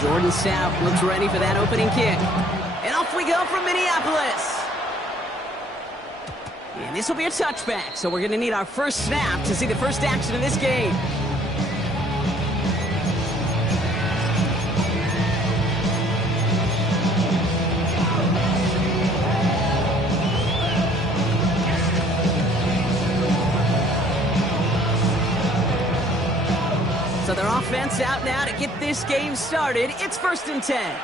Jordan Stout looks ready for that opening kick. And off we go from Minneapolis. And this will be a touchback, so we're going to need our first snap to see the first action of this game. So their offense out now to get this game started. It's 1st and 10.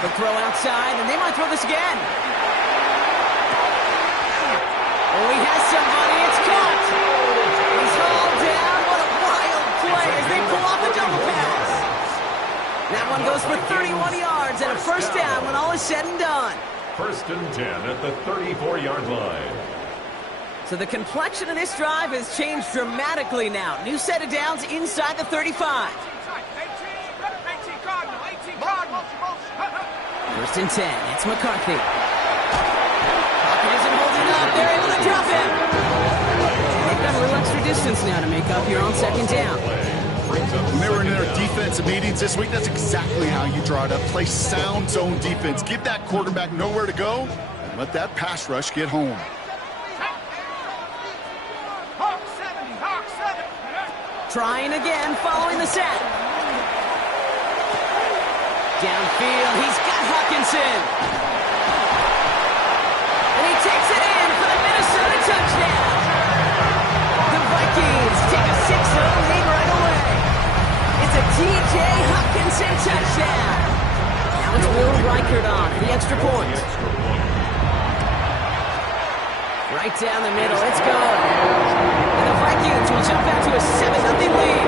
The throw outside, and they might throw this again. Oh, he has somebody. It's caught. He's hauled down. What a wild play as they pull off a double pass. That one goes for 31 yards and a first down when all is said and done. 1st and 10 at the 34-yard line. So the complexion of this drive has changed dramatically now. New set of downs inside the 35. 1st and 10. It's McCarthy. Pocket isn't holding up. They're able to drop him. They've got a little extra distance now to make up here on 2nd down. When they were in their defensive meetings this week, that's exactly how you draw it up. Play sound zone defense. Give that quarterback nowhere to go and let that pass rush get home. Trying again, following the set. Downfield, he's got Hawkinson. And he takes it in for the Minnesota touchdown. The Vikings take a 6-0 lead right away. It's a T.J. Hawkinson touchdown. Now it's Will Reichert on for the extra point. Right down the middle, it's good. And the Vikings will jump out to a 7-0 lead.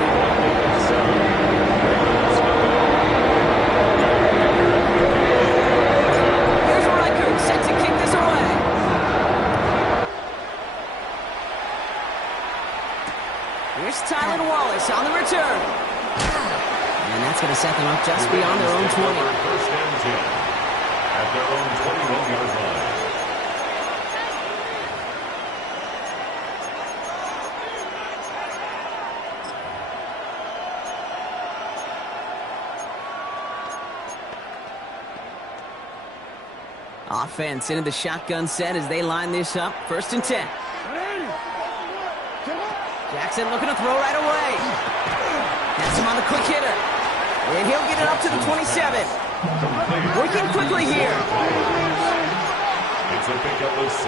Here's Reichert set to kick this away. Here's Tylan Wallace on the return. And that's going to set them up just beyond their own 20. 1st and 10 at their own 21-yard line. Offense into the shotgun set as they line this up. 1st and 10. Jackson looking to throw right away. Has him on the quick hitter. And he'll get it up to the 27. Working quickly here. It's a pickup of 6.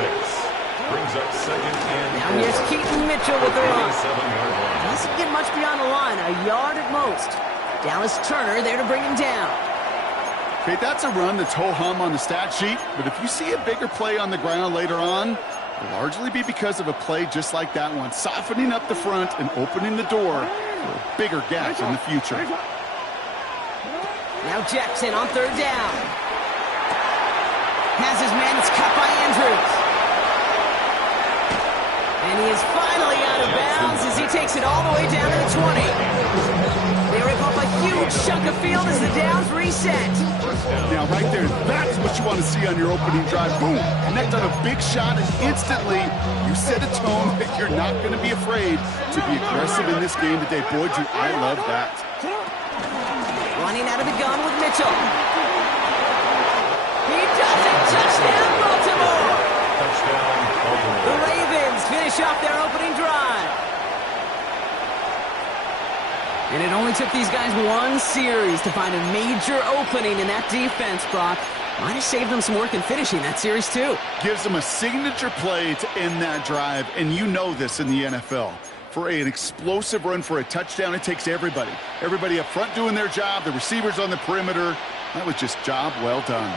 Brings up 2nd and Now here's Keaton Mitchell with the run. 7-yard line. Doesn't get much beyond the line, a yard at most. Dallas Turner there to bring him down. Okay, that's a run that's ho-hum on the stat sheet, but if you see a bigger play on the ground later on, it'll largely be because of a play just like that one, softening up the front and opening the door for a bigger gap in the future. Now Jackson on 3rd down. Has his man, it's cut by Andrews. And he is finally out of bounds as he takes it all the way down to the 20. They rip off a huge chunk of field as the downs reset. Now, right there, that's what you want to see on your opening drive. Boom, connect on a big shot, and instantly you set a tone that you're not going to be afraid to be aggressive in this game today. Boy, do I love that. Running out of the gun with Mitchell. He does it. Touchdown, Baltimore. Touchdown, Baltimore. The Ravens finish off their opening drive. And it only took these guys one series to find a major opening in that defense, Brock. Might have saved them some work in finishing that series, too. Gives them a signature play to end that drive, and you know this in the NFL. For an explosive run for a touchdown, it takes everybody. Everybody up front doing their job, the receivers on the perimeter. That was just job well done.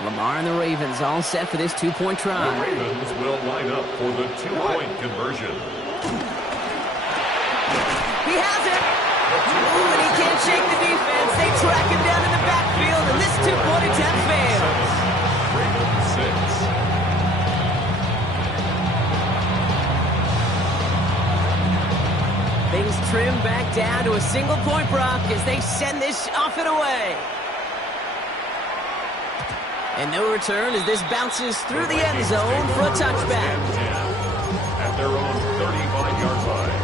Lamar and the Ravens all set for this two-point try. The Ravens will line up for the two-point conversion. He has it. Ooh, and he can't shake the defense. They track him down in the backfield, and this two-point attempt fails. Ravens 6. Things trim back down to a single point, Brock, as they send this off and away. And no return as this bounces through the end zone for a touchback. At their own 35-yard line.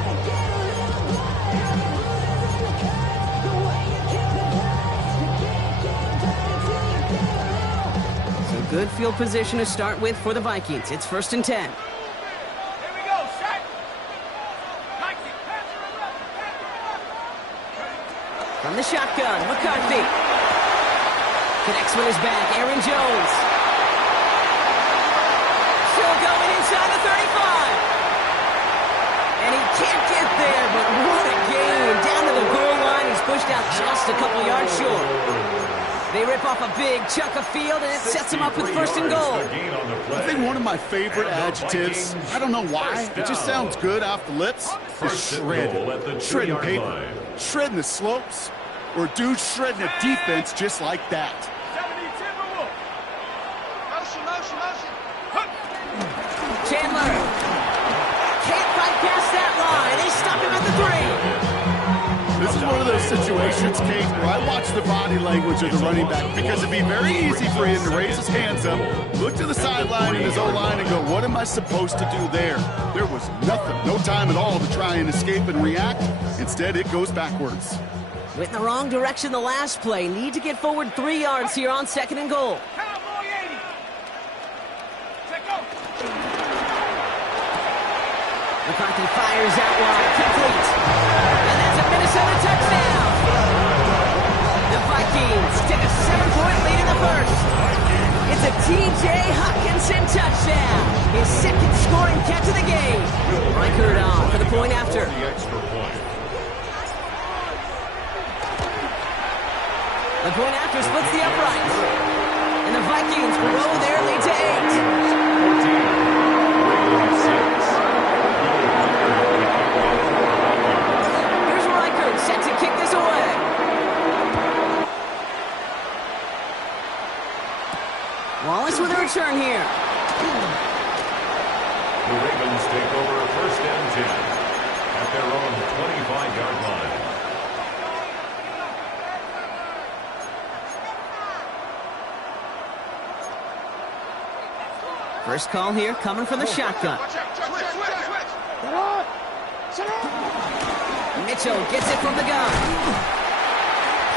Good field position to start with for the Vikings. It's 1st and 10. From the shotgun, McCarthy. Connects with his back, Aaron Jones. Still going inside the 35. And he can't get there, but what a game. Down to the goal line, he's pushed out just a couple yards short. They rip off a big chunk of field, and it sets him up with 1st and goal. I think one of my favorite adjectives, I don't know why, it just sounds good off the lips, is shred. Shredding paper, shredding the slopes, or dude shredding a defense just like that. Chandler can't fight past that line. They stop him at the 3. This is one of those situations, Kate, where I watch the body language of the running back because it'd be very easy for him to raise his hands up, look to the sideline in his O-line and go, what am I supposed to do there? There was nothing, no time at all to try and escape and react. Instead, it goes backwards. Went in the wrong direction the last play. Need to get forward 3 yards here on 2nd and goal. McCarthy fires out wide, complete. And that's a Minnesota touchdown. The Vikings take a 7-point lead in the 1st. It's a T.J. Hockenson touchdown. His 2nd scoring catch of the game. Reichert on for the point after. The point after splits the uprights. And the Vikings grow their lead to 8. Set to kick this away. Wallace with a return here. The Ravens take over 1st and 10 at their own 25-yard line. First call here coming from the shotgun. Mitchell gets it from the gun.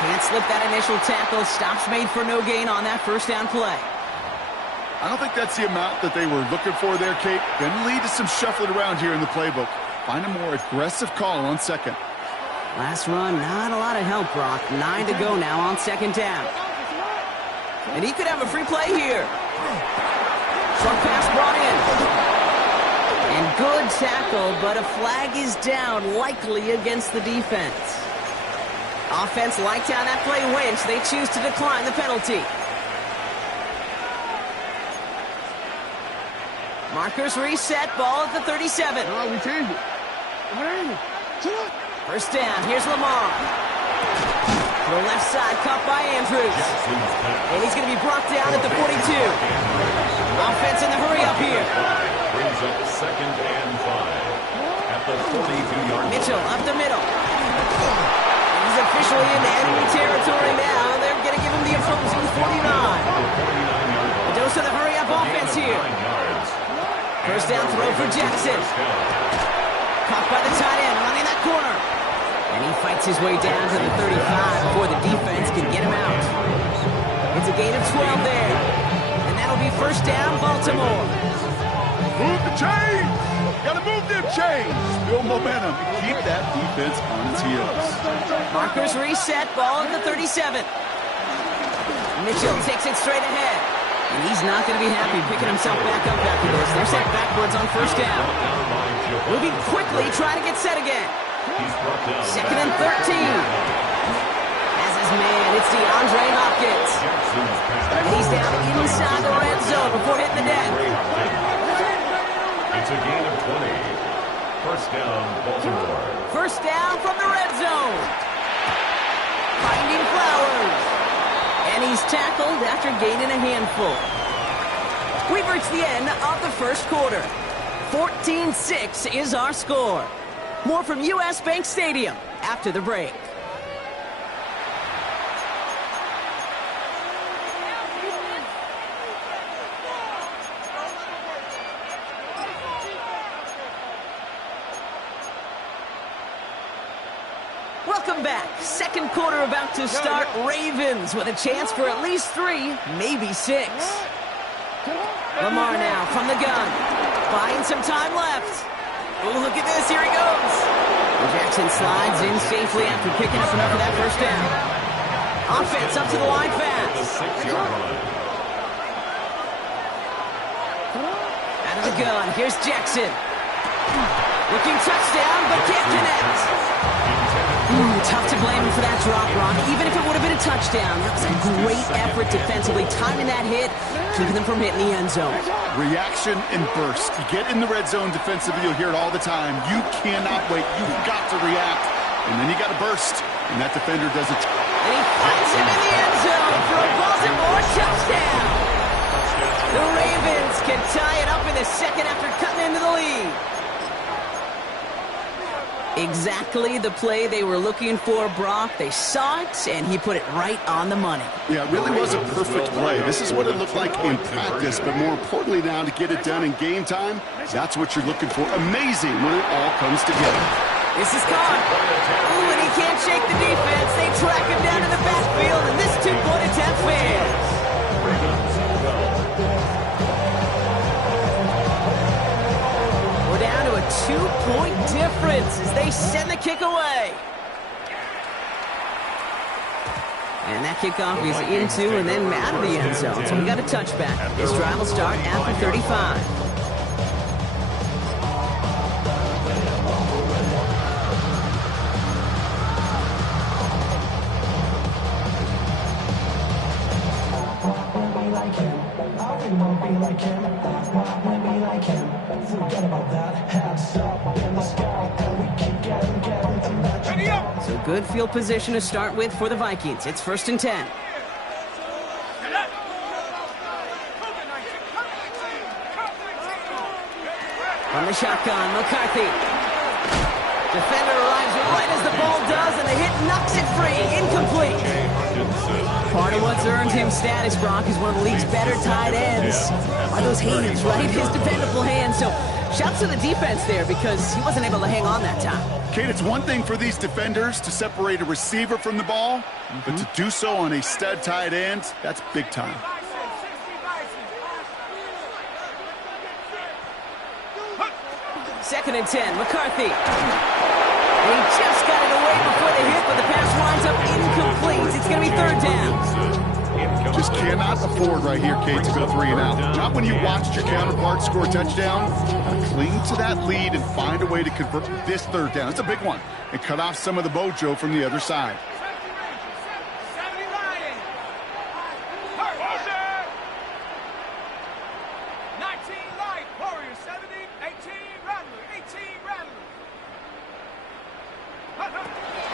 Can't slip that initial tackle. Stops made for no gain on that 1st down play. I don't think that's the amount that they were looking for there, Kate. Going to lead to some shuffling around here in the playbook. Find a more aggressive call on 2nd. Last run, not a lot of help, Brock. 9 to go now on 2nd down. And he could have a free play here. Short pass brought in. And good tackle, but a flag is down, likely against the defense. Offense liked how that play went. They choose to decline the penalty. Markers reset, ball at the 37. Oh, we changed it. 1st down, here's Lamar. To the left side, caught by Andrews. And he's going to be brought down at the 42. Offense in the hurry up here. Brings up 2nd and 5 at the 42-yard line. Mitchell up the middle. He's officially in enemy territory now. They're going to give him the opposing 49. A dose of the hurry up offense here. 1st down throw for Jackson. Caught by the tight end, running that corner. And he fights his way down to the 35 before the defense can get him out. It's a gain of 12 there. And that'll be 1st down, Baltimore. Move the chains! Gotta move them chains! Build momentum and keep that defense on its heels. Markers reset, ball at the 37. Mitchell takes it straight ahead. And he's not going to be happy picking himself back up after this. They're set backwards on 1st down. Moving quickly, trying to get set again. 2nd and 13. As his man, it's DeAndre Hopkins. And he's down inside the red zone before hitting the deck. It's a gain of 20. 1st down, Baltimore. 1st down from the red zone. Finding Flowers. And he's tackled after gaining a handful. We've reached the end of the 1st quarter. 14-6 is our score. More from U.S. Bank Stadium after the break. Welcome back. 2nd quarter about to start. Ravens with a chance for at least 3, maybe 6. Lamar now from the gun. Buying some time left. Oh, look at this. Here he goes. Jackson slides in safely after picking up enough of that first down. Offense up to the line fast. The 6-yard line. Out of the gun. Here's Jackson. Looking touchdown, but can't connect. Tough to blame him for that drop, Ron. Even if it would have been a touchdown, that was a great effort defensively, timing that hit, keeping them from hitting the end zone. Reaction and burst. You get in the red zone defensively, you'll hear it all the time. You cannot wait. You've got to react. And then you got to burst. And that defender does it. And he finds him in the end zone for a Baltimore touchdown. The Ravens can tie it up in the second after cutting into the lead. Exactly the play they were looking for, Brock. They saw it, and he put it right on the money. Yeah, it really was a perfect play. This is what it looked like in practice, but more importantly now to get it done in game time, that's what you're looking for. Amazing when it all comes together. This is caught. Ooh, and he can't shake the defense. They track him down in the backfield, and this two-point attempt fails. We're down to a 2-point difference as they send the kick away. And that kickoff is into and then out of the end zone. So we got a touchback. This drive will start at the 35. So good field position to start with for the Vikings. It's 1st and 10. From the shotgun, McCarthy. Defender arrives right as the ball does, and the hit knocks it free. Incomplete. Part of what's earned him status, Brock, is one of the league's better tight ends. Are those hands, right? His dependable hands. So shouts to the defense there because he wasn't able to hang on that time. Kate, it's one thing for these defenders to separate a receiver from the ball, but to do so on a stud tight end, that's big time. Second and 10, McCarthy. And he just got it away before the hit, but the pass winds up incomplete. It's going to be 3rd down. Just cannot afford right here, Kate, to go 3 and out. Not when you watched your counterpart score a touchdown. Cling to that lead and find a way to convert this 3rd down. It's a big one. And cut off some of the mojo from the other side.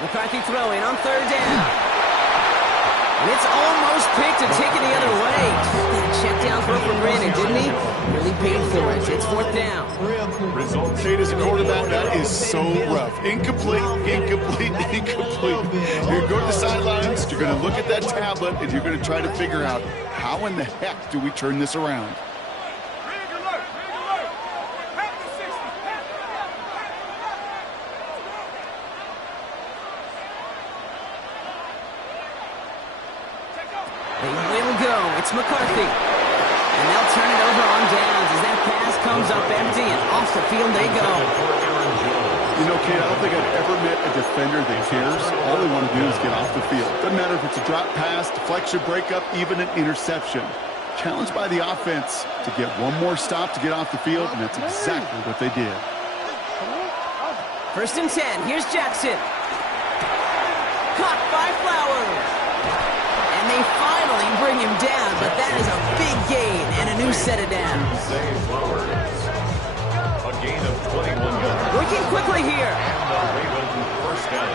McCarthy throwing on 3rd down. And it's almost picked and taken the other way. Check down throw for granted, didn't he? Really paid for it. It's 4th down. Results. Kate, as a quarterback, that is so rough. Incomplete, incomplete, incomplete. You're going to go to the sidelines, you're going to look at that tablet, and you're going to try to figure out how in the heck do we turn this around. It's McCarthy. And they'll turn it over on downs as that pass comes up empty and off the field they go. You know, Kate, I don't think I've ever met a defender that cares. All they want to do is get off the field. Doesn't matter if it's a drop pass, deflection, breakup, even an interception. Challenged by the offense to get one more stop to get off the field, and that's exactly what they did. 1st and 10. Here's Jackson. Caught by Flowers. And they finally bring him down, but that is a big gain and a new set of downs. A gain of 21 yards. Working quickly here. And the Ravens 1st down.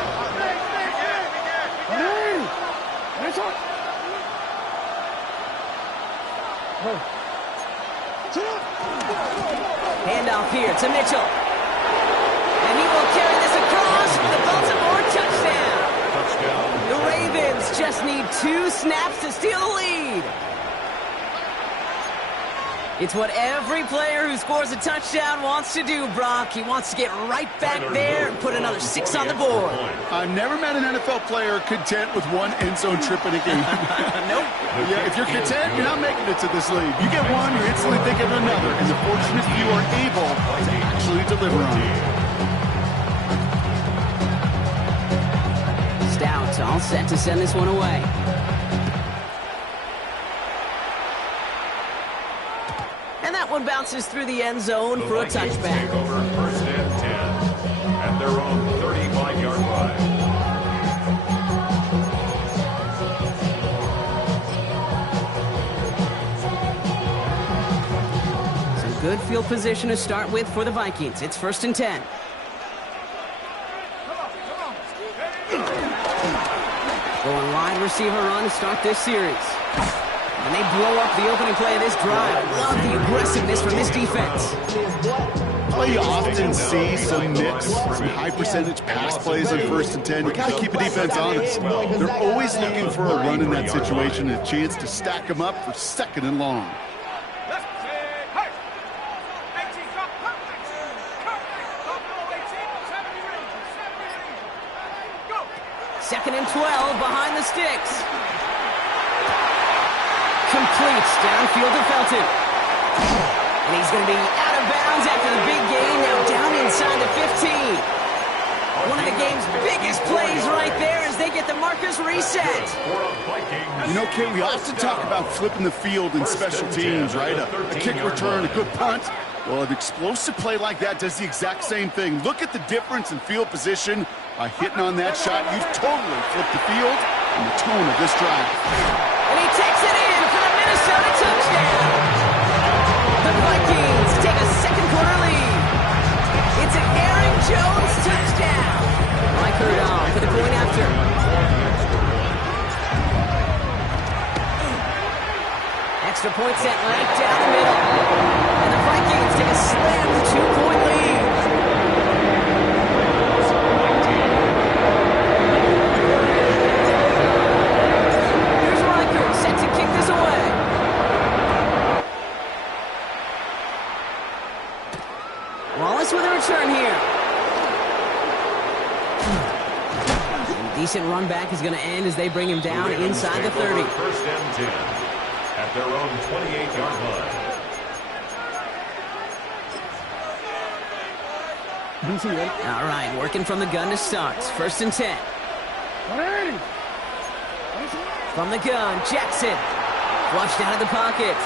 Handoff here to Mitchell. And he will carry this across for the Baltimore touchdown. The Ravens just need 2 snaps to steal the lead. It's what every player who scores a touchdown wants to do, Brock. He wants to get right back there and put another 6 on the board. I've never met an NFL player content with one end zone trip in a game. Nope. Yeah, if you're content, you're not making it to this league. You get one, you're instantly thinking of another, and the fortunate few are able to actually deliver on it. Stout all set to send this one away. And that one bounces through the end zone for a touchback. Take over first and 10 at their own 35-yard line. Some good field position to start with for the Vikings. It's first and 10. Going wide receiver run to start this series. And they blow up the opening play of this drive. Love the aggressiveness from this defense. Well, you often see some mix, some high-percentage pass plays on first and 10. You got to keep the defense honest. They're always looking for a run in that situation and a chance to stack them up for second and long. Second and 12 behind the sticks. Completes downfield to Felton. And he's going to be out of bounds after the big gain. Now down inside the 15. One of the game's biggest plays right there as they get the markers reset. You know, Kate, we often talk about flipping the field in special teams, right? A kick return, a good punt. Well, an explosive play like that does the exact same thing. Look at the difference in field position. By hitting on that shot, you've totally flipped the field and the tone of this drive. And he takes it in for the Minnesota touchdown. The Vikings take a second quarter lead. It's an Aaron Jones touchdown. Mike Hurdon for the point after. Extra point set right down the middle. And the Vikings take a slam 2-point lead. With a return here. Decent run back is going to end as they bring him down inside the 30. First and 10 at their own 28-yard line. All right, working from the gun to start. First and 10. From the gun, Jackson. Flushed out of the pocket.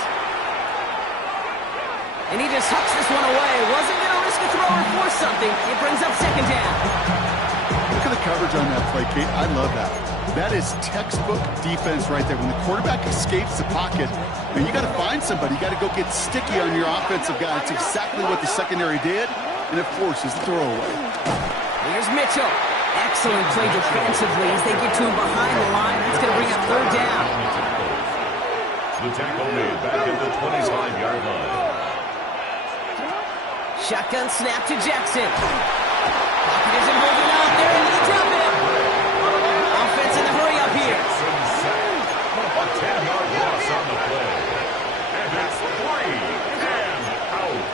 And he just hucks this one away. Wasn't going to risk a throw or force something. It brings up second down. Look at the coverage on that play, Kate. I love that. That is textbook defense right there. When the quarterback escapes the pocket, and you got to find somebody. You got to go get sticky on your offensive guy. It's exactly what the secondary did, and it forces the throwaway. Here's Mitchell. Excellent play defensively as they get to him behind the line. That's going to bring up third down. The tackle made back at the 25-yard line. Shotgun snap to Jackson. Pocket isn't moving up. They're into the drop it. Offense in the hurry up here. A 10-yard loss on the play. And it's 3 and out.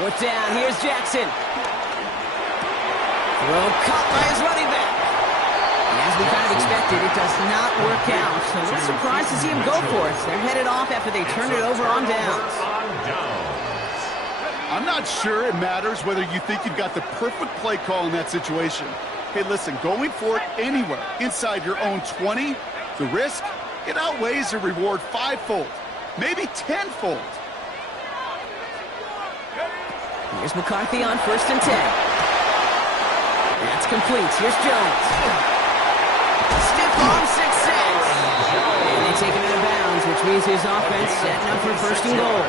Fourth down. Here's Jackson. Throw caught by his running back. And as we kind of expected, it does not work out. So a little surprised to see him go for it. They're headed off after they turned it over on downs. I'm not sure it matters whether you think you've got the perfect play call in that situation. Hey, listen, going for it anywhere inside your own 20, the risk, it outweighs the reward fivefold, maybe tenfold. Here's McCarthy on first and 10. That's complete. Here's Jones. Stiff arm success. And they take him out of bounds, which means his offense setting up for first and goal.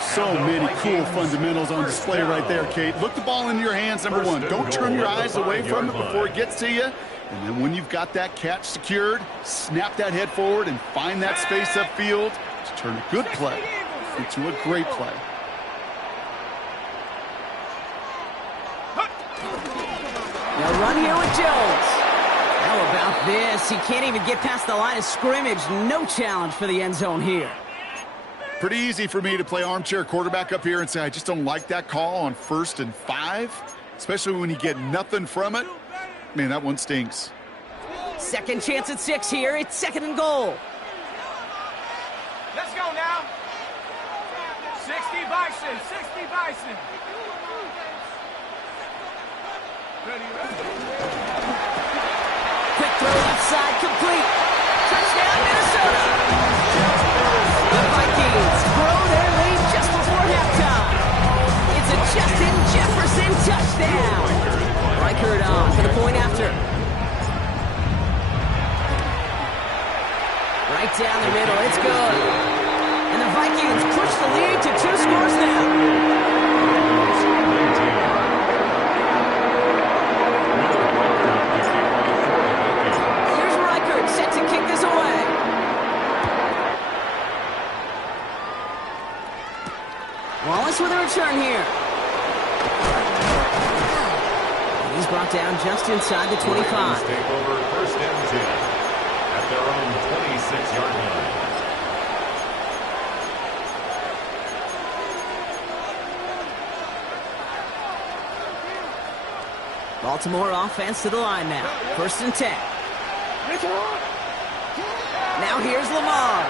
So many cool fundamentals on display right there, Kate. Look the ball into your hands, number one. Don't turn your eyes away from it before it gets to you. And then when you've got that catch secured, snap that head forward and find that space upfield to turn a good play into a great play. Now run here with Jones. How about about this? He can't even get past the line of scrimmage. No challenge for the end zone here. Pretty easy for me to play armchair quarterback up here and say I just don't like that call on 1st and 5, especially when you get nothing from it. Man, that one stinks. Second chance at 6 here. It's 2nd and goal. Let's go now. 60 Bison, 60 Bison. Quick throw left side, complete. Touchdown, Minnesota. The Vikings grow their lead just before halftime. It's a Justin Jefferson touchdown. Reichert on for the point after. Right down the middle, it's good. And the Vikings push the lead to 2 scores now. Wallace with a return here. And he's brought down just inside the 25. Take over 1st and 10 at their own 26-yard line. Baltimore offense to the line now. 1st and 10. Now here's Lamar.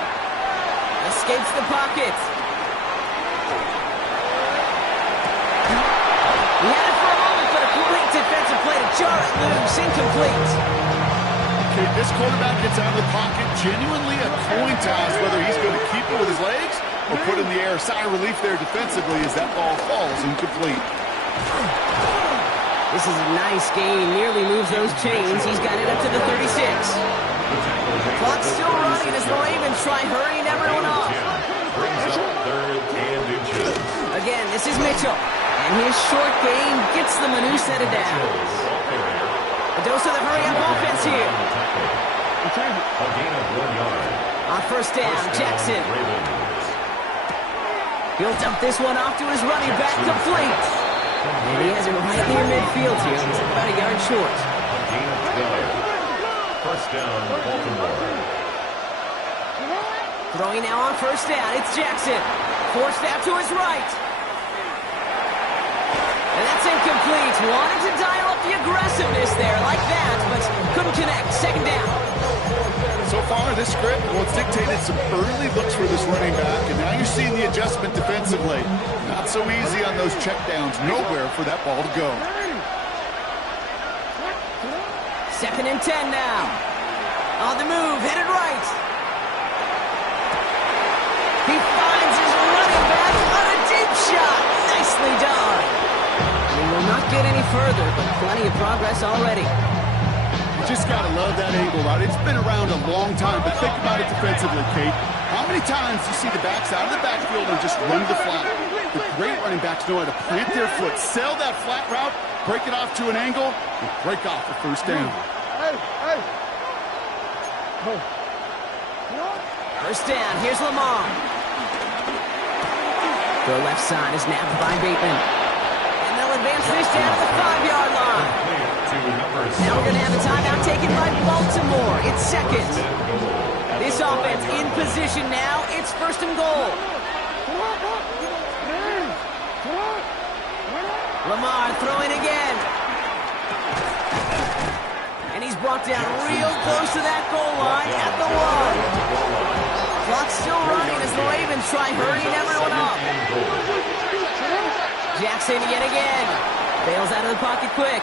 Escapes the pocket. He had it for a moment, but a great defensive play to jar it loose. Incomplete. Okay, this quarterback gets out of the pocket, genuinely a coin toss whether he's going to keep it with his legs or put it in the air. Sigh of relief there defensively as that ball falls incomplete. This is a nice gain. Nearly moves those chains. He's got it up to the 36. Clock's still running as the Ravens try hurrying everyone off. Brings up 3rd and inches. Again, this is Mitchell. And his short game gets them a new set of downs. A dose of the hurry-up offense here. A gain of 1 yard. On 1st down, Jackson. He'll dump this one off to his running back, complete. And he has it right near midfield here. He's about a yard short. A gain of 12. 1st down, Baltimore. Throwing now on 1st down, it's Jackson. Forced out to his right. And that's incomplete. Wanted to dial up the aggressiveness there like that, but couldn't connect. 2nd down. So far, this script, well, it's dictated some early looks for this running back, and now you're seeing the adjustment defensively. Not so easy on those checkdowns. Nowhere for that ball to go. 2nd and 10 now. On the move, headed right. He finds his running back on a deep shot. Nicely done. He will not get any further, but plenty of progress already. You just got to love that angle route. It's been around a long time, but think about it defensively, Kate. How many times do you see the backs out of the backfield and just run the flat? The great running backs know how to plant their foot, sell that flat route, break it off to an angle, and break off a 1st down. 1st down, here's Lamar. The left side is napped by Bateman. And they'll advance this down to the 5-yard line. Now we're going to have a timeout taken by Baltimore. It's 2nd. This offense in position now. It's 1st and goal. Lamar throwing again. And he's brought down real close to that goal line at the 1. Clock's still running as the Ravens try hurrying everyone up. Jackson yet again. Bails out of the pocket quick.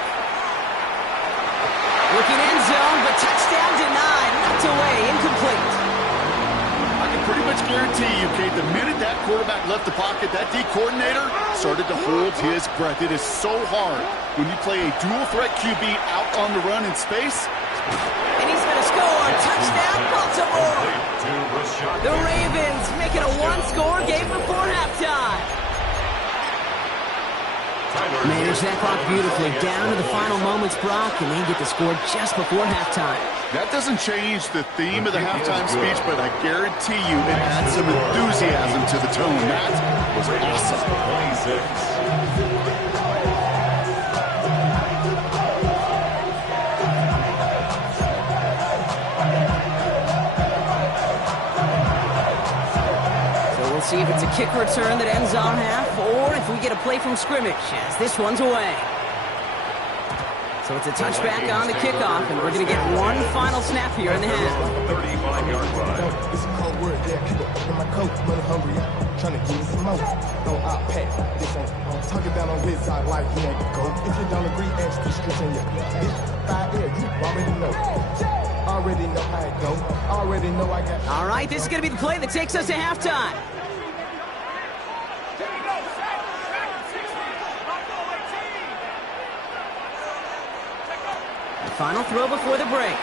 Looking end zone, but touchdown denied. Knocked away, incomplete. I can pretty much guarantee you, Kate, the minute that quarterback left the pocket, that D coordinator started to hold his breath. It is so hard when you play a dual-threat QB out on the run in space. And he's going to score. Touchdown, Baltimore. The Ravens make it a 1-score game before halftime. Manage that clock beautifully down to the final moments, Brock, and they get the score just before halftime. That doesn't change the theme of the halftime speech, but I guarantee you it adds some enthusiasm to the tone. That was awesome. 26. see if it's a kick return that ends our half, or if we get a play from scrimmage, as this one's away. So it's a touchback on the kickoff, and we're going to get one final snap here in the half. 35-yard line. It's a cold word, yeah, keep it in my coat, money hungry, trying to give me some more. No, I'll pass. This ain't talking down on his side like he ain't go. If you don't agree, ask the streets in your bitch. 5 years, you already know. Already know how it go. Already know I got. All right, this is going to be the play that takes us to halftime. The final throw before the break.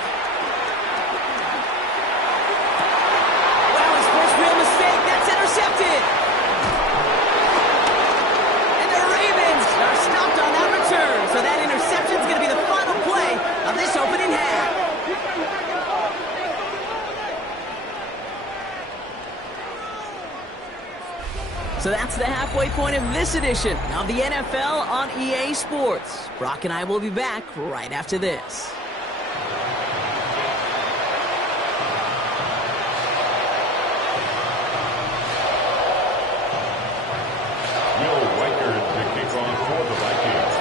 Well, his first real mistake, that's intercepted. And the Ravens are stopped on that return, so that interception is going to be the final play of this opening half. So that's the halfway point of this edition of the NFL on EA Sports. Brock and I will be back right after this. Will Weichert to kick off for the Vikings.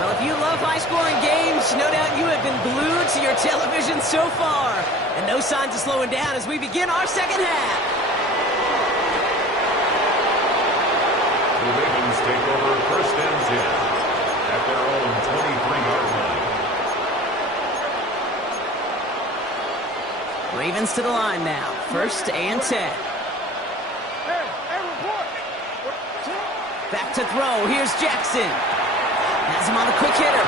Well, if you love high-scoring games, no doubt you have been glued to your television so far. And no signs of slowing down as we begin our second half. The Ravens take over first and 10 at their own 23-yard line. Ravens to the line now. First and 10. Back to throw. Here's Jackson. Has him on the quick hitter.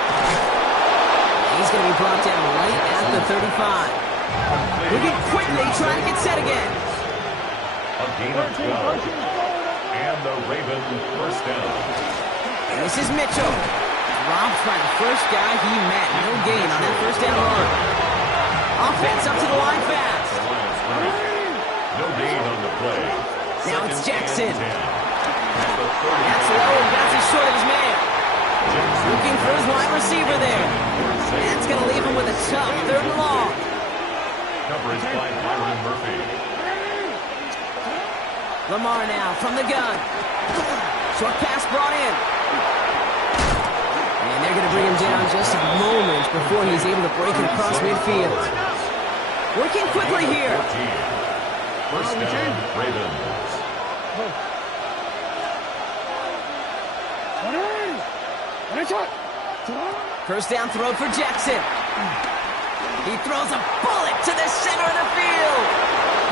He's going to be brought down right at the 35. Moving quickly, trying to get set again. A gain of 12. And the Ravens first down. This is Mitchell. Robbed by the first guy he met. No gain on that first down run. Offense up to the line fast. No gain on the play. Now it's Jackson. That's low low and bounces short of his man. Looking for his wide receiver there. That's going to leave him with a tough third and long. Coverage by Byron Murphy. Lamar now from the gun. Short pass brought in. And they're going to bring him down just a moment before he's able to break it across midfield. Working quickly here. First down, Ravens. First down throw for Jackson. He throws a bullet to the center of the field.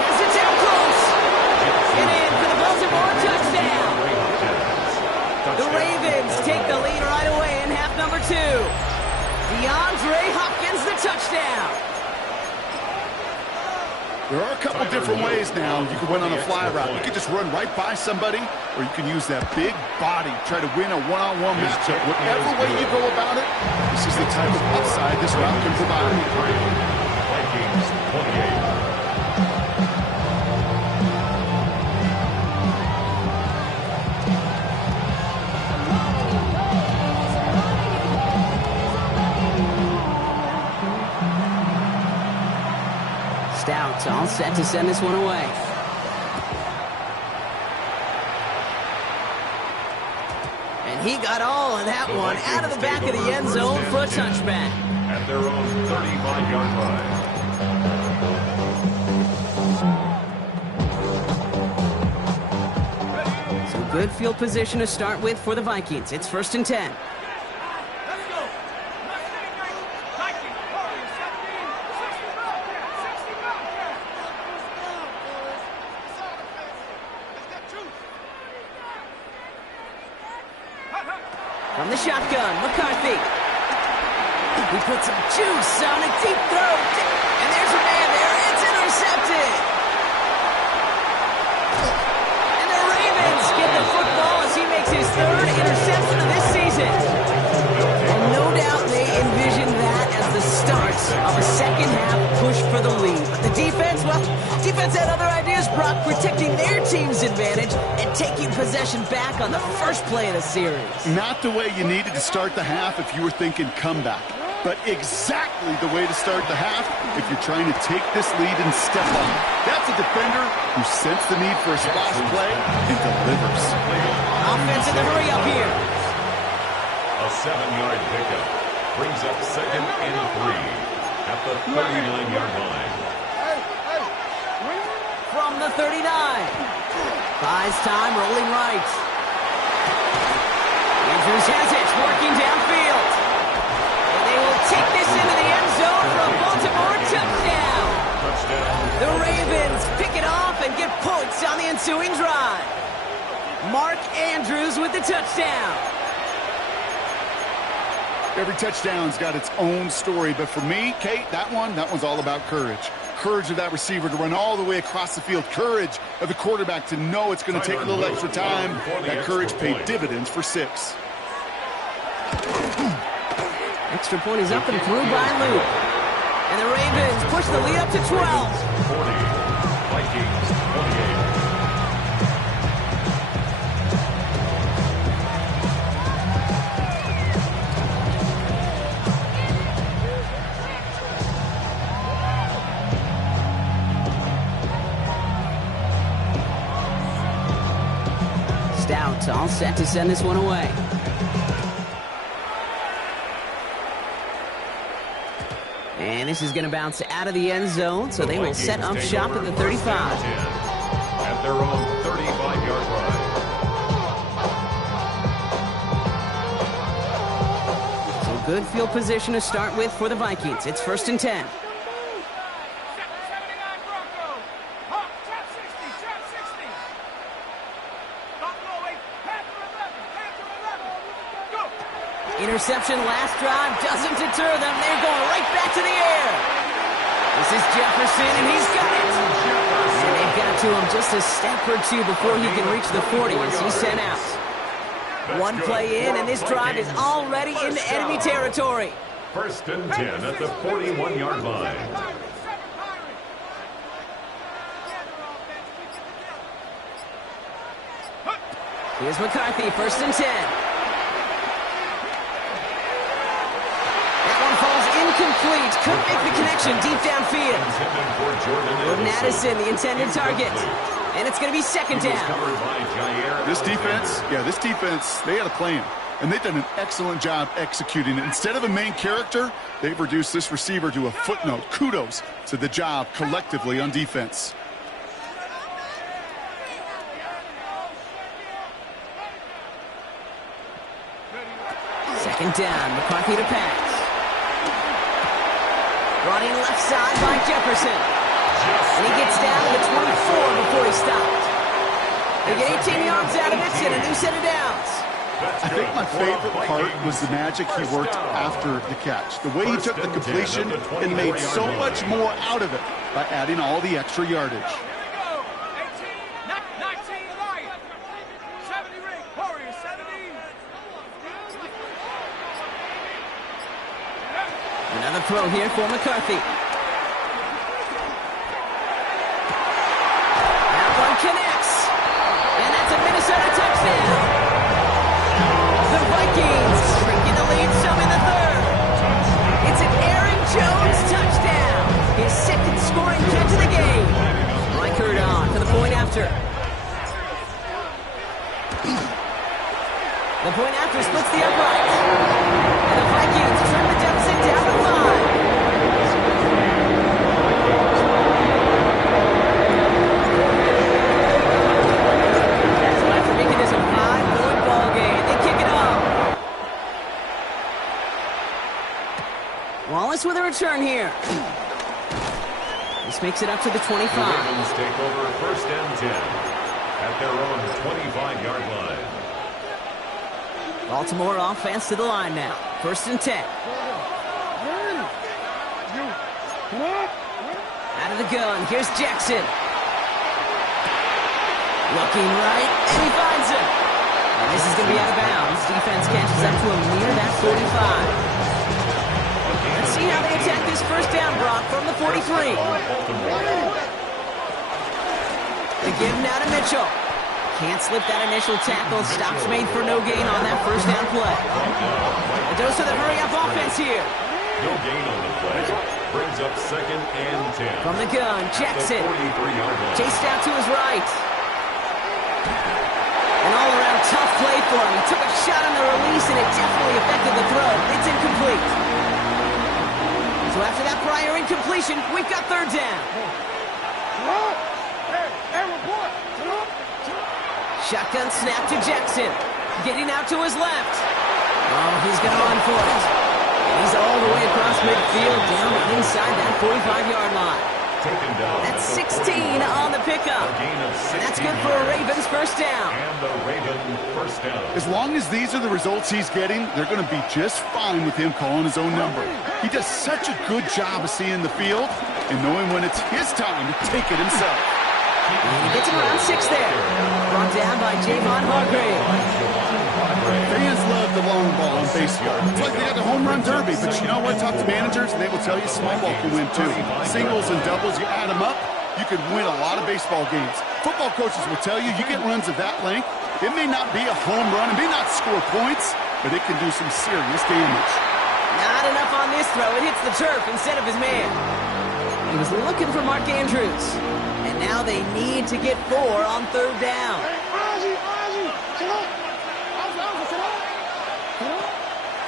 Has it down close. And in for the Baltimore touchdown. The Ravens take the lead right away in half number 2. DeAndre Hopkins, the touchdown. There are a couple different ways now you can win on a fly route. You can just run right by somebody, or you can use that big body, try to win a one-on-one matchup. Whatever way you go about it, this is the type of upside this route can provide. Vikings 28. Stout all set to send this one away. And he got all of that one out of the back of the end zone for a touchback. At their own 35-yard line. So good field position to start with for the Vikings. It's first and 10. From the shotgun, McCarthy. He puts some juice on a deep throw. And there's a man there. It's intercepted. And the Ravens get the football as he makes his third interception of this season. And no doubt they envisioned that as the start of a second half push for the lead. But the defense, well, defense had other ideas, Brock, protecting their team's advantage and taking possession back on the first play of the series. Not the way you needed to start the half if you were thinking comeback. but exactly the way to start the half if you're trying to take this lead and step on it. That's a defender who sensed the need for a splash play and delivers. Offense in the hurry-up here. A 7-yard pickup brings up 2nd and 3 at the 39-yard line. From the 39. Buys time, rolling right. Andrews has it, working downfield. And they will take this into the end zone for a Baltimore touchdown. The Ravens pick it off and get points on the ensuing drive. Mark Andrews with the touchdown. Every touchdown's got its own story, but for me, Kate, that one's all about courage. Courage of that receiver to run all the way across the field. Courage of the quarterback to know it's going to take a little extra time. That courage paid dividends for 6. Extra point is up and through by Luke. And the Ravens push the lead up to 12. 40, Vikings 28. Stout all set to send this one away. And this is going to bounce out of the end zone, so they will set up shop at the 35. At their own 35-yard line. So good field position to start with for the Vikings. It's 1st and 10. Interception last drive doesn't deter them. They're going right back to the air. This is Jefferson, and he's got it. And they've got to him just a step or two before he can reach the 40 as he's sent out. One play in, and this drive is already into enemy territory. 1st and 10 at the 41-yard line. Here's McCarthy, 1st and 10. Incomplete. Couldn't make the connection deep downfield. Jordan Addison, the intended target. And it's going to be 2nd down. This defense, they had a plan. And they've done an excellent job executing it. Instead of a main character, they've reduced this receiver to a footnote. Kudos to the job collectively on defense. Second down. McCarthy to pass. Running left side by Jefferson. And he gets down to the 24 before he stopped. They get 18 yards out of it and a new set of downs. I think my favorite part was the magic he worked after the catch. The way he took the completion and made so much more out of it by adding all the extra yardage. Another throw here for McCarthy. That one connects. And that's a Minnesota touchdown. The Vikings shrinking the lead some in the 3rd. It's an Aaron Jones touchdown. His 2nd scoring catch of the game. Reichert on for the point after. The point after splits the upright. And the Vikings trim the deficit down to 5. After making this a 5-point ball game, they kick it off. Wallace with a return here. This makes it up to the 25. The Ravens take over 1st and 10 at their own 25-yard line. Baltimore offense to the line now. 1st and 10. Out of the gun. Here's Jackson. Looking right, and he finds him. And this is going to be out of bounds. Defense catches up to him near that 45. Let's see how they attack this 1st down, Brock, from the 43. They give now to Mitchell. Can't slip that initial tackle. Stops made for no gain on that 1st down play. A dose of the hurry-up offense here. No gain on the play. Brings up 2nd and 10. From the gun, Jackson. 43-yard line. Chased out to his right. An all-around tough play for him. He took a shot on the release, and it definitely affected the throw. It's incomplete. So after that prior incompletion, we've got 3rd down. Shotgun snap to Jackson. Getting out to his left. Oh, he's going to run for it. And he's all the way across midfield, down inside that 45-yard line. Taken down. That's 16 on the pickup. A gain of 16 And that's good for a Ravens first down. And the Raven first down. As long as these are the results he's getting, they're going to be just fine with him calling his own number. He does such a good job of seeing the field and knowing when it's his time to take it himself. And he gets it around 6 there. Brought down by Javon Hargrave. Fans love the long ball on base yard. It's like they got the home run derby, but you know what? Talk to managers, and they will tell you small ball can win too. Singles and doubles, you add them up, you can win a lot of baseball games. Football coaches will tell you, you get runs of that length, it may not be a home run, it may not score points, but it can do some serious damage. Not enough on this throw. It hits the turf instead of his man. He was looking for Mark Andrews. And now they need to get 4 on 3rd down.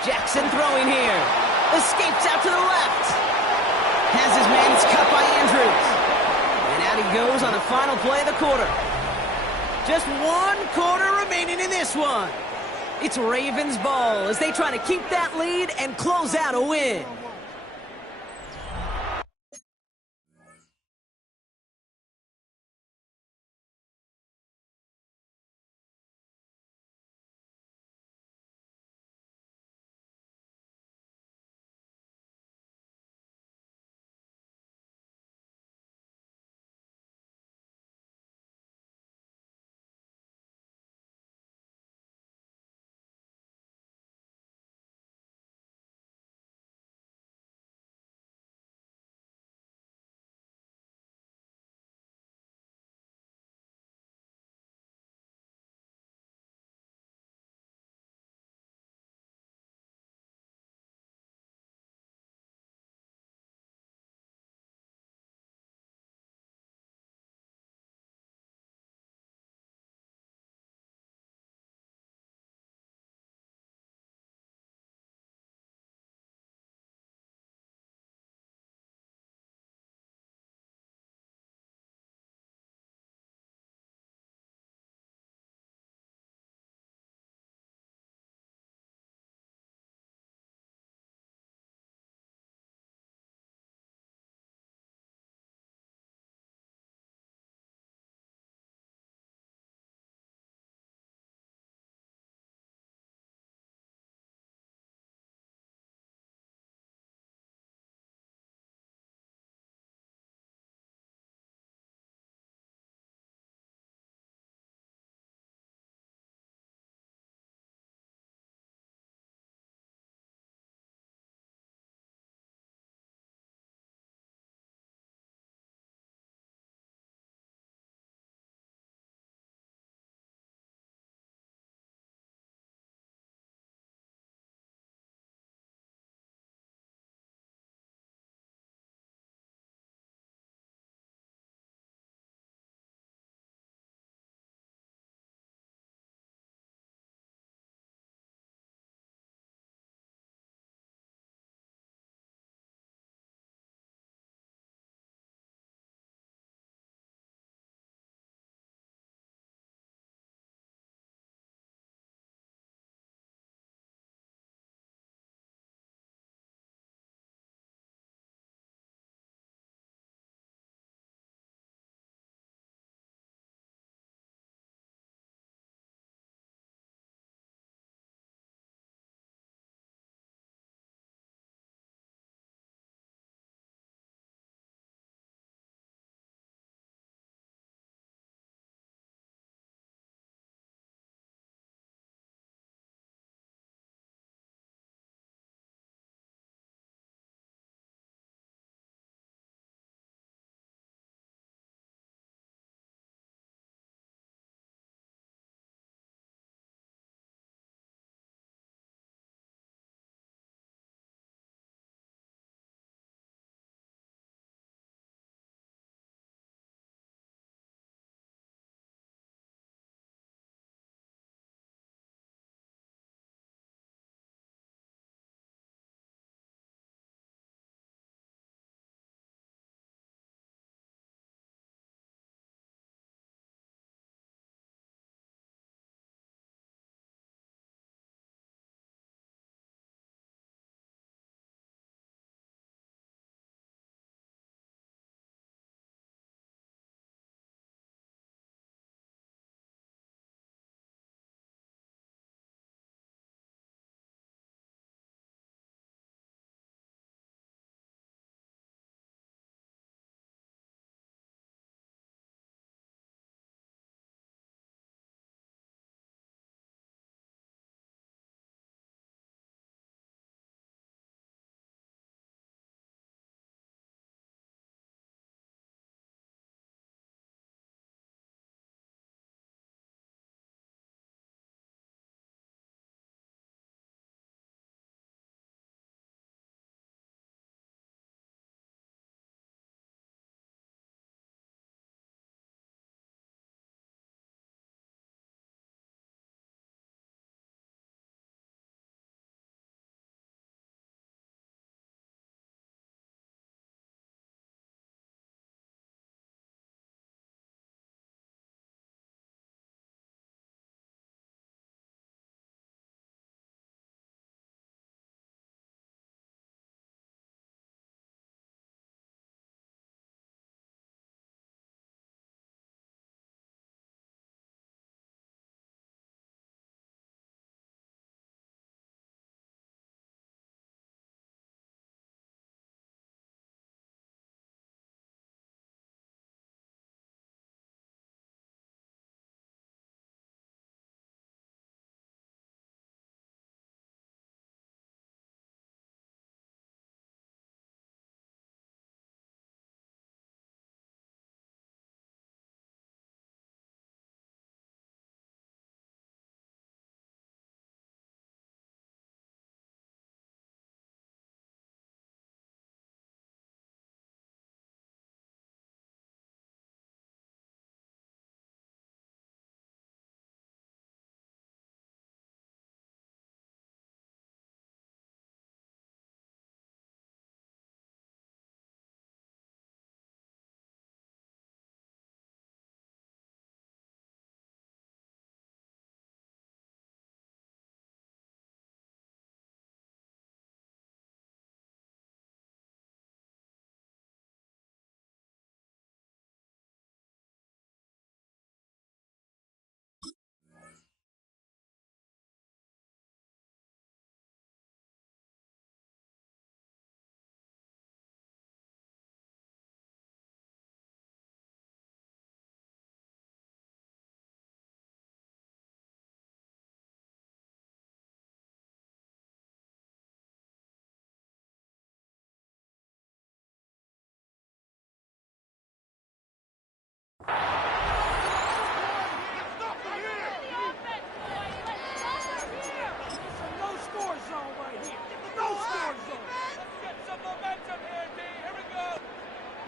Jackson throwing here. Escapes out to the left. Has his man cut by Andrews. And out he goes on the final play of the quarter. Just 1 quarter remaining in this one. It's Ravens ball as they try to keep that lead and close out a win.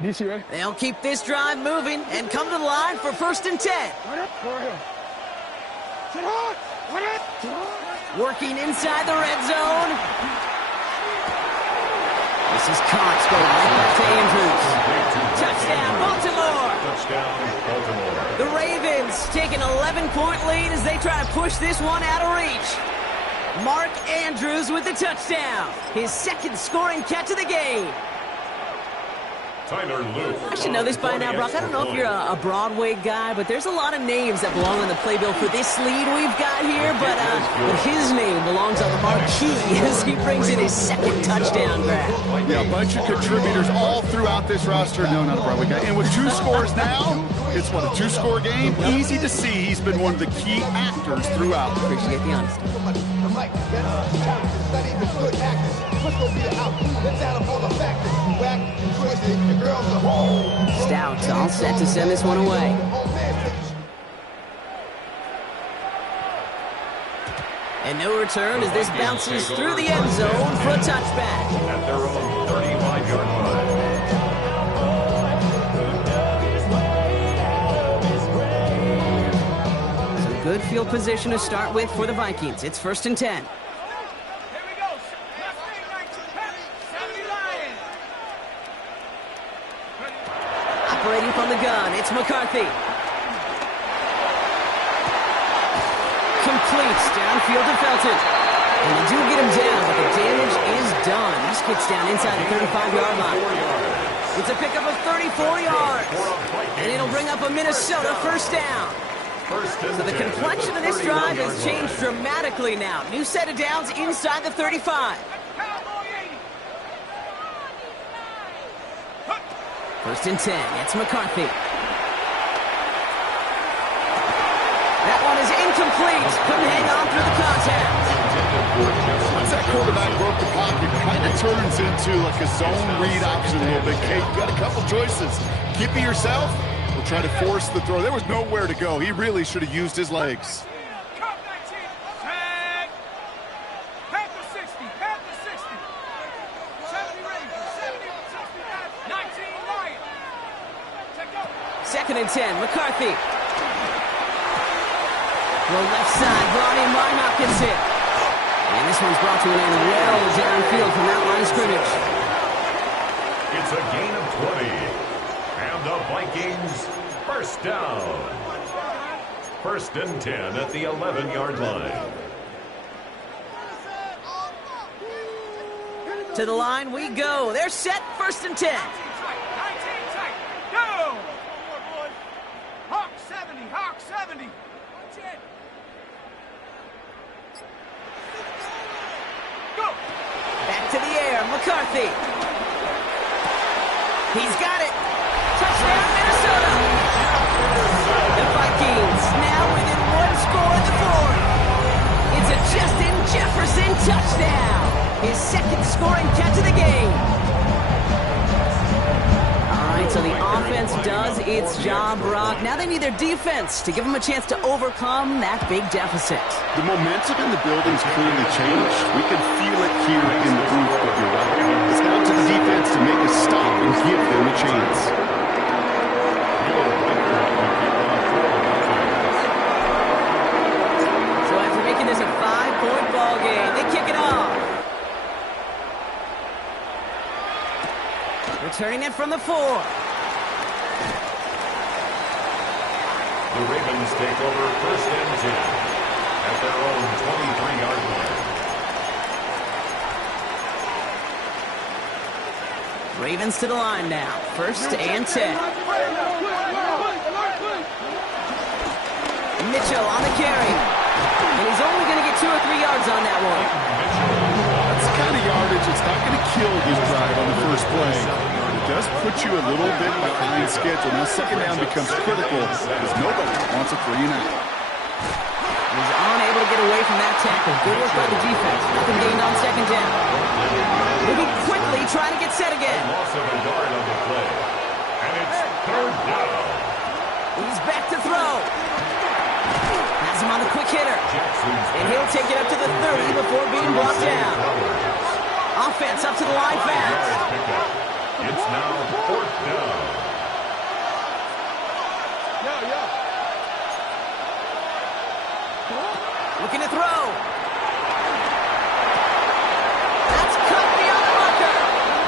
They'll keep this drive moving and come to the line for 1st and 10. Working inside the red zone. This is caught. Going right back to Andrews. Touchdown, Baltimore. Touchdown, Baltimore. The Ravens take an 11-point lead as they try to push this one out of reach. Mark Andrews with the touchdown. His 2nd scoring catch of the game. Tyler Luke. I should know this by now, Brock. I don't know if you're a Broadway guy, but there's a lot of names that belong on the playbill for this lead we've got here, but his name belongs on the marquee as he brings in his 2nd touchdown grab. Yeah, a bunch of contributors all throughout this roster. No, not a Broadway guy. And with 2 scores now, it's what, a 2-score game? Easy to see he's been one of the key actors throughout. Appreciate the honesty. Stout all set to send this one away. And no return as this bounces through the end zone for a touchback. At their own 35-yard line. Some good field position to start with for the Vikings. It's 1st and 10. Operating from the gun, it's McCarthy. Complete downfield to Felton. And they do get him down, but the damage is done. This gets down inside the 35-yard line. It's a pickup of 34 yards. And it'll bring up a Minnesota 1st down. So the complexion of this drive has changed dramatically now. New set of downs inside the 35. 1st and 10. It's McCarthy. That one is incomplete. Couldn't hang on through the contact. Once that quarterback broke the pocket, it kind of turns into like a zone read option a little bit. Kate, you got a couple choices. Keep it yourself or try to force the throw. There was nowhere to go. He really should have used his legs. Second and 10, McCarthy. The left side brought in by Hopkinson. And this one's brought to an end well downfield from that line of scrimmage. It's a gain of 20. And the Vikings 1st down. 1st and 10 at the 11-yard line. To the line we go. They're set, 1st and 10. Hawk 70, Hawk 70. Go. Back to the air, McCarthy. He's got it. Touchdown, Minnesota. The Vikings now within 1 score in the 4th. It's a Justin Jefferson touchdown. His 2nd scoring catch of the game. So the offense does its job, Brock. Now they need their defense to give them a chance to overcome that big deficit. The momentum in the building's clearly changed. We can feel it here in the booth, but you're right. It's now to the defense to make a stop and give them a chance. So after making this a 5-point ball game, they kick it off. Returning it from the 4. The Ravens take over 1st and 10 at their own 23-yard line. Ravens to the line now. 1st and 10. Mitchell on the carry. And he's only going to get 2 or 3 yards on that one. That's the kind of yardage. It's not going to kill this drive on the first play. It does put you a little bit behind schedule. Now 2nd down becomes critical because nobody wants a 3 and out. He's unable to get away from that tackle. Good work by the defense. Nothing gained on 2nd down. Moving quickly, trying to get set again. Loss of a yard on the play. And it's 3rd down. He's back to throw. Has him on the quick hitter. And he'll take it up to the 30 before being brought down. Offense up to the line fast. It's now 4th down. Looking to throw. That's cut beyond the marker.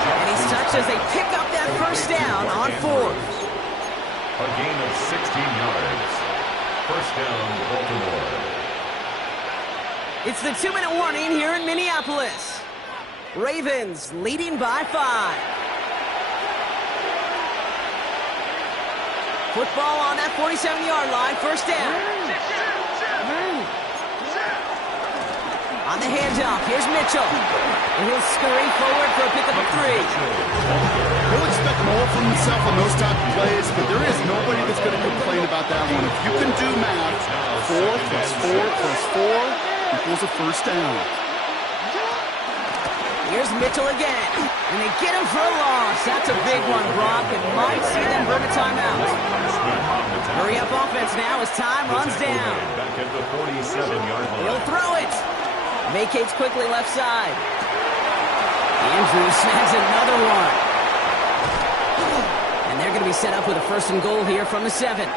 And he's touched as they pick up that first down on 4th. A gain of 16 yards. First down, Baltimore. It's the 2-minute warning here in Minneapolis. Ravens leading by 5. Football on that 47-yard line, first down. On the handoff, here's Mitchell. And he'll scurry forward for a pickup of 3. He'll expect more from himself on those type of plays, but there is nobody that's going to complain about that one. If you can do math, 4 plus 4 plus 4 equals a first down. Here's Mitchell again. And they get him for a loss. That's a big one, Brock. It might see them burn a timeout. Hurry up offense now as time runs down. Back at the 47-yard line. He'll throw it. Vacates quickly left side. Andrews snags another one. And they're going to be set up with a 1st and goal here from the 7.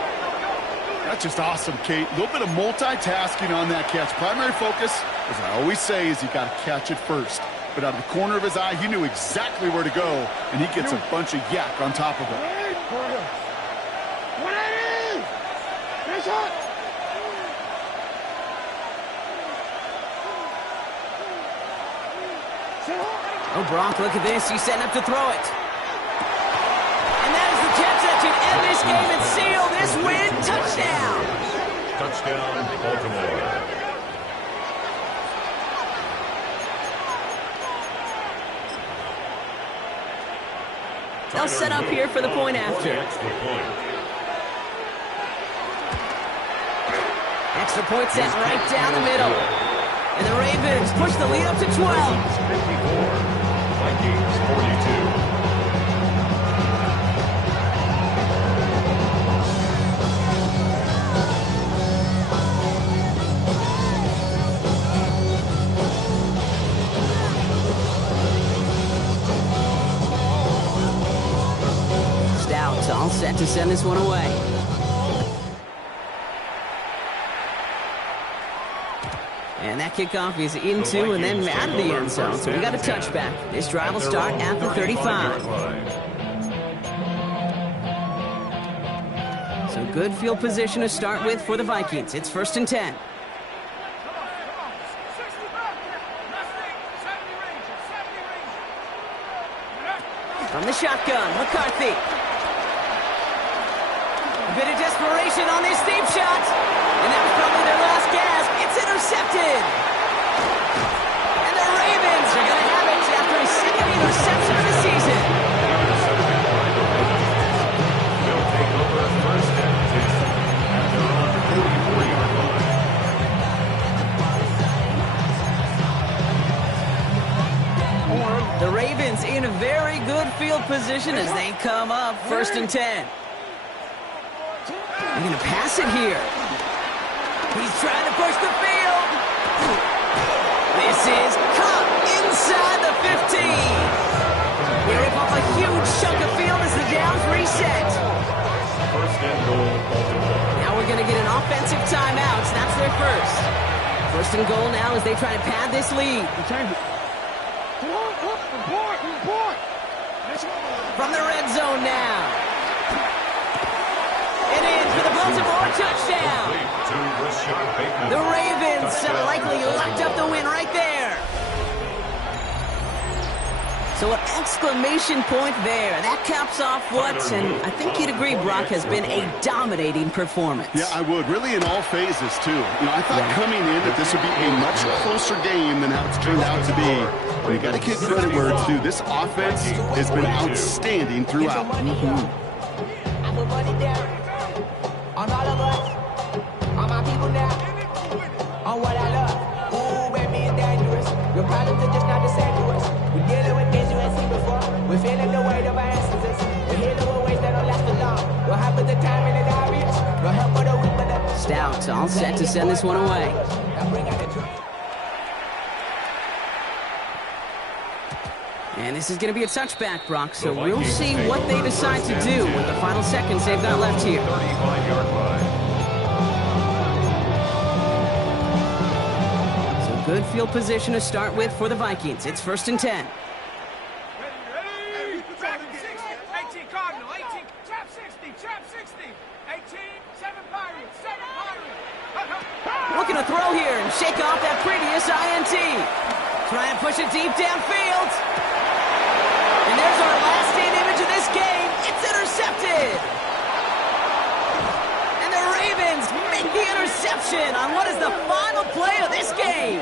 That's just awesome, Kate. A little bit of multitasking on that catch. Primary focus, as I always say, is you got to catch it first. But out of the corner of his eye, he knew exactly where to go, and he gets a bunch of yak on top of it. Oh, Brock, look at this. He's setting up to throw it. And that is the catch that should end this game and seal this win. Touchdown. Touchdown, Baltimore. They'll set up here for the point after. Extra point set right down the middle. And the Ravens push the lead up to 12. Vikings 42. Stout all set to send this one away. And that kickoff is into and then out of the end zone. So we got a touchback. This drive will start at the 35. So good field position to start with for the Vikings. It's 1st and 10. From the shotgun, McCarthy. A bit of desperation on this deep shot. And that was probably their last gasp. It's intercepted. And the Ravens are going to have it after a 2nd interception of the season. They'll take over 1st and 10 at their own 44-yard line. The Ravens in a very good field position as they come up 1st and 10. They're going to pass it here. He's trying to push the field. This is caught inside the 15. They rip off a huge chunk of field as the downs reset. 1st and goal, Baltimore. Now we're going to get an offensive timeout. That's their first. 1st and goal now as they try to pad this lead. From the red zone now. And in for the Baltimore touchdown. The Ravens have likely locked up the win right there. So an exclamation point there. That caps off what, and I think you'd agree, Brock, has been a dominating performance. Yeah, I would. Really in all phases, too. You know, I thought coming in that this would be a much closer game than how it's turned out to be. But you got to give credit where it's due. This offense has been outstanding throughout. On all of us, on my people now, on what I love. Ooh, baby, it's dangerous. Your problems are just not the same to us. We're dealing with things you ain't seen before. We're feeling the weight of our ancestors. We're healing with ways that don't last for long. What happens the time in the obvious? No help for the weak, but the Stout all set to send this one away. And this is going to be a touchback, Brock, so we'll see what they decide to do with the final seconds they've got left here. 35-yard line. So good field position to start with for the Vikings. It's 1st and 10. Ready. Trap 60. 18 Cardinal. 18. Trap 60. Trap 60. 18. 7 Pirates. 7 Pirates. Looking to throw here and shake off that previous INT. Try and push it deep downfield. And there's our last state image of this game. It's intercepted. And the Ravens make the interception on what is the final play of this game.